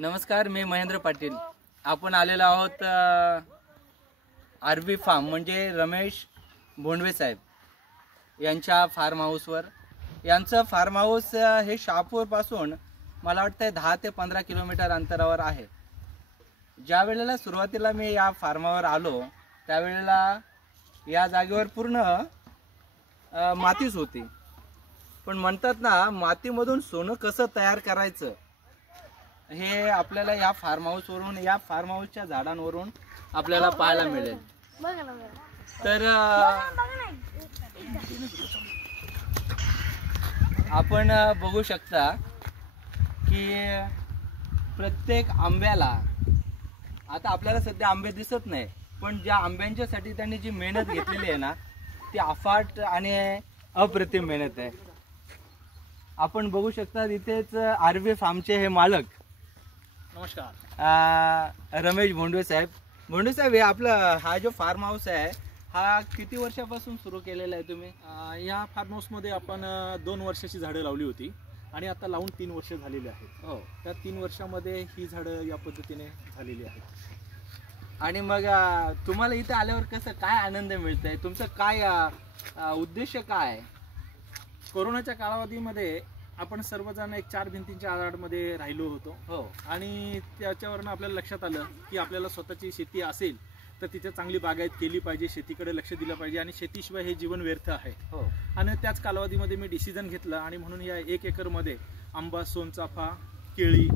नमस्कार, मी महेंद्र पाटील. आपण आलेलो आहोत आरबी फार्म म्हणजे रमेश भोंडवे साहेब यांच्या फार्म हाऊसवर. यांचं फार्म हाऊस हे शहापूरपासून मला वाटतं 10 ते 15 किलोमीटर अंतरावर आहे. ज्या वेळेला सुरुवातीला मी या फार्मावर आलो त्यावेळेला या जागेवर पूर्ण मातीच होती. पण म्हणतात ना, मातीमधून सोनं कसं तयार करायचं हे आपल्याला या फार्म हाऊसवरून, या फार्म हाऊसच्या झाडांवरून आपल्याला पाहायला मिळेल. तर आपण बघू शकता की प्रत्येक आंब्याला, आता आपल्याला सध्या आंबे दिसत नाही, पण ज्या आंब्यांच्यासाठी त्यांनी जी मेहनत घेतलेली आहे ना, ती अफाट आणि अप्रतिम मेहनत आहे. आपण बघू शकता इथेच आरबी फार्मचे हे मालक, नमस्कार, रमेश भोंडवे साहेब. भोंडवे साहेब, हे आपला हा जो फार्म हाऊस आहे हा किती वर्षापासून सुरू केलेला आहे तुम्ही? या फार्म हाऊसमध्ये आपण 2 वर्षाची झाडं लावली होती आणि आता लावून 3 वर्ष झालेली आहेत. हो, त्या 3 वर्षामध्ये ही झाडं या पद्धतीने झालेली आहेत. आणि मग तुम्हाला इथे आल्यावर कसं काय आनंद मिळतंय? तुमचं काय उद्देश काय आहे? कोरोनाच्या कालावधीमध्ये आपण सर्वजण एक 4 भिंतींच्या आडामध्ये राहिलो होतो. हो, आणि त्याच्यावरनं आपल्याला लक्षात आलं की आपल्याला स्वतःची शेती असेल तर तिथे चांगली बागायत केली पाहिजे, शेतीकडे लक्ष दिलं पाहिजे, आणि शेतीशिवाय हे जीवन व्यर्थ आहे. हो, आणि त्याच कालावधीमध्ये मी डिसिजन घेतला आणि म्हणून या 1 एकरमध्ये आंबा, सोनचाफा, केळी,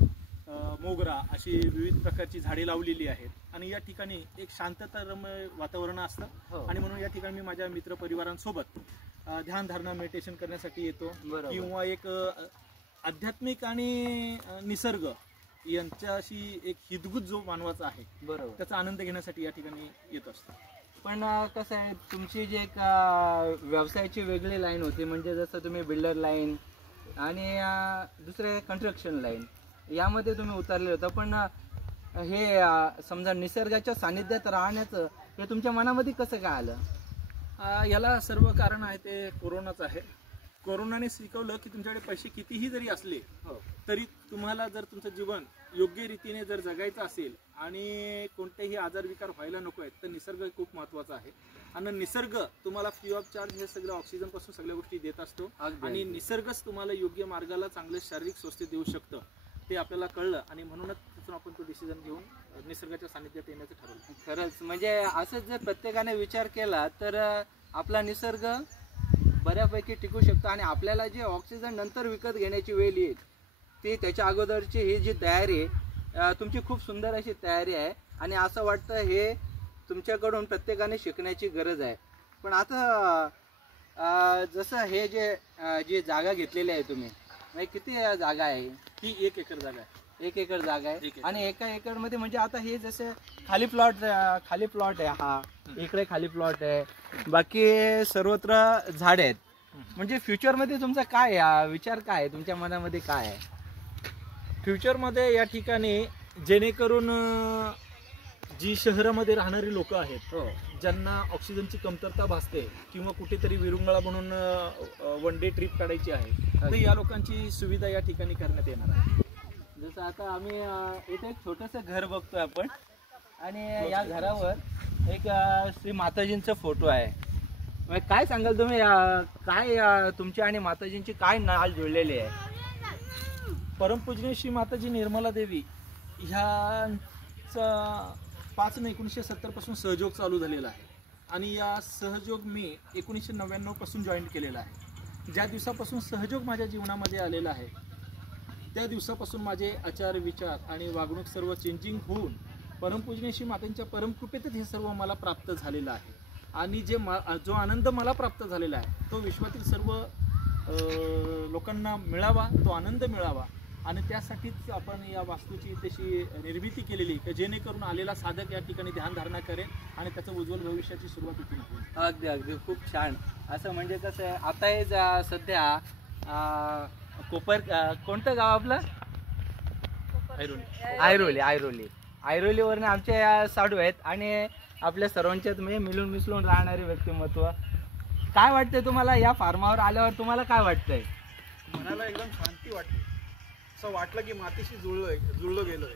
मोगरा अशी विविध प्रकारची झाडे लावलेली आहेत. आणि या ठिकाणी एक शांततारम्य वातावरण असतं. हो. आणि म्हणून या ठिकाणी मी माझ्या मित्रपरिवारांसोबत ध्यानधारणा मेडिटेशन करण्यासाठी येतो. बरोबर. किंवा एक आध्यात्मिक आणि निसर्ग यांच्याशी एक हितगुज जो मानवाचा आहे, बरोबर, त्याचा आनंद घेण्यासाठी या ठिकाणी येत असतो. पण कसं आहे, तुमची जी एक व्यवसायाची वेगळी लाईन होती, म्हणजे जसं तुम्ही बिल्डर लाईन आणि दुसरे कन्स्ट्रक्शन लाईन यामध्ये तुम्ही उतरले होता. पण हे समजा निसर्गाच्या सानिध्यात राहण्याचं हे तुमच्या मनामध्ये कसं काय आलं? याला सर्व कारण आहे ते कोरोनाच आहे. कोरोनाने शिकवलं की तुमच्याकडे पैसे कितीही जरी असले तरी तुम्हाला जर तुमचं जीवन योग्य रीतीने जर जगायचं असेल आणि कोणतेही आजार विकार व्हायला नको आहेत तर निसर्ग खूप महत्त्वाचा आहे. आणि निसर्ग तुम्हाला फ्री ऑफ चार्ज हे सगळं ऑक्सिजन पासून सगळ्या गोष्टी देत असतो. आणि निसर्गच तुम्हाला योग्य मार्गाला चांगले शारीरिक स्वस्थ देऊ शकतं, ते आपल्याला कळलं. आणि म्हणूनच तिथून आपण तो डिसिजन घेऊन निसर्गाच्या सानिध्यात येण्याचं ठरवलं. खरंच, म्हणजे असंच जर प्रत्येकाने विचार केला तर आपला निसर्ग बऱ्यापैकी टिकू शकतो. आणि आपल्याला जे ऑक्सिजन नंतर विकत घेण्याची वेळ येईल ती त्याच्या अगोदरची ही जी तयारी तुमची खूप सुंदर अशी तयारी आहे. आणि असं वाटतं हे तुमच्याकडून प्रत्येकाने शिकण्याची गरज आहे. पण आता जसं हे जी जागा घेतलेली आहे तुम्ही, म्हणजे किती जागा आहे? ही 1 एकर जागा आहे. 1 एकर जागा आहे. 1 एकर. आणि 1 एकर मध्ये म्हणजे आता हे जसे खाली प्लॉट आहे, हा इकडे खाली प्लॉट आहे, बाकी सर्वत्र झाड आहेत. म्हणजे फ्युचर मध्ये तुमचा काय विचार काय आहे? तुमच्या मनामध्ये काय आहे फ्युचरमध्ये? या ठिकाणी जेणेकरून जी शहरामध्ये राहणारी लोक आहेत, ज्यांना ऑक्सिजनची कमतरता भासते किंवा कुठेतरी विरुंगळा म्हणून 1 डे ट्रिप काढायची आहे, तर या लोकांची सुविधा या ठिकाणी करण्यात येणार आहे. जसं आता आम्ही इथे एक छोटंसं घर बघतोय आपण, आणि या घरावर एक श्री माताजींचा फोटो आहे. काय सांगाल तुम्ही, काय तुमची आणि माताजींची काय नाळ जुळलेली आहे? परमपूजनीय श्री माताजी निर्मला देवी ह्यांचा 5/1970 पासून सहयोग चालू झालेला आहे. आणि या सहयोग मी 1999 पासून जॉईन केलेला आहे. ज्या दिवसापासून सहयोग माझ्या जीवनामध्ये आलेला आहे त्या दिवसापासून माझे आचार, विचार आणि वागणूक सर्व चेंजिंग होऊन परमपूजनीय श्री मातांच्या परमकृपेतच हे सर्व मला प्राप्त झालेलं आहे. आणि जो आनंद मला प्राप्त झालेला आहे तो विश्वातील सर्व लोकांना मिळावा, तो आनंद मिळावा. आणि त्यासाठीच आपण या वास्तूची तशी निर्मिती केलेली की जेणेकरून आलेला साधक या ठिकाणी ध्यानधारणा करेल आणि त्याचं उज्ज्वल भविष्याची सुरुवात इथून होईल. अगदी अगदी, खूप छान. असं म्हणजे कसं आहे, आता हे सध्या कोणतं गाव आपलं? ऐरोलीवरनं आमच्या या साडू आहेत आणि आपल्या सर्वांच्यात म्हणजे मिळून मिसळून राहणारे व्यक्तिमत्व. काय वाटतंय तुम्हाला या फार्मावर आल्यावर? तुम्हाला काय वाटतंय? मनाला एकदम शांती वाटते. असं वाटलं की मातीशी जुळलो गेलोय?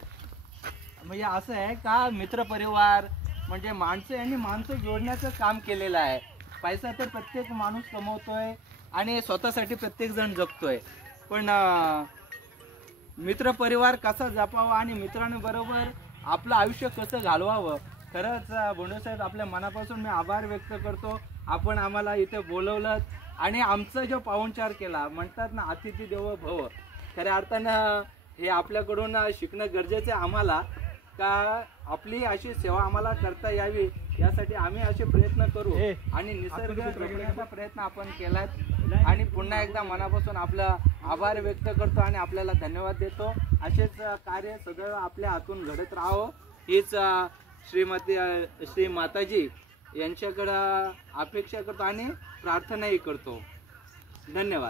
म्हणजे असं आहे का, मित्रपरिवार म्हणजे माणसं यांनी माणसं जोडण्याचं काम केलेलं आहे. पैसा तर प्रत्येक माणूस कमवतोय आणि स्वतःसाठी प्रत्येक जण जगतोय, पण मित्रपरिवार कसा जपावा आणि मित्रांबरोबर आपलं आयुष्य कसं घालवावं. खरंच बोंडवे आपल्या मनापासून मी आभार व्यक्त करतो. आपण आम्हाला इथे बोलवलं आणि आमचा जो पाहुणचार केला, म्हणतात ना अतिथी देवो भव, खऱ्या अर्थानं हे आपल्याकडून शिकणं गरजेचं आहे आम्हाला, का आपली अशी सेवा आम्हाला करता यावी यासाठी आम्ही असे प्रयत्न करू आणि निसर्ग जपण्याचा प्रयत्न आपण केलात. आणि पुन्हा एकदा मनापासून आपला आभार व्यक्त करतो आणि आपल्याला धन्यवाद देतो. असेच कार्य सदैव आपल्या हातून घडत राहावं हीच श्री माताजी यांच्याकडं अपेक्षा करतो आणि प्रार्थनाही करतो. धन्यवाद.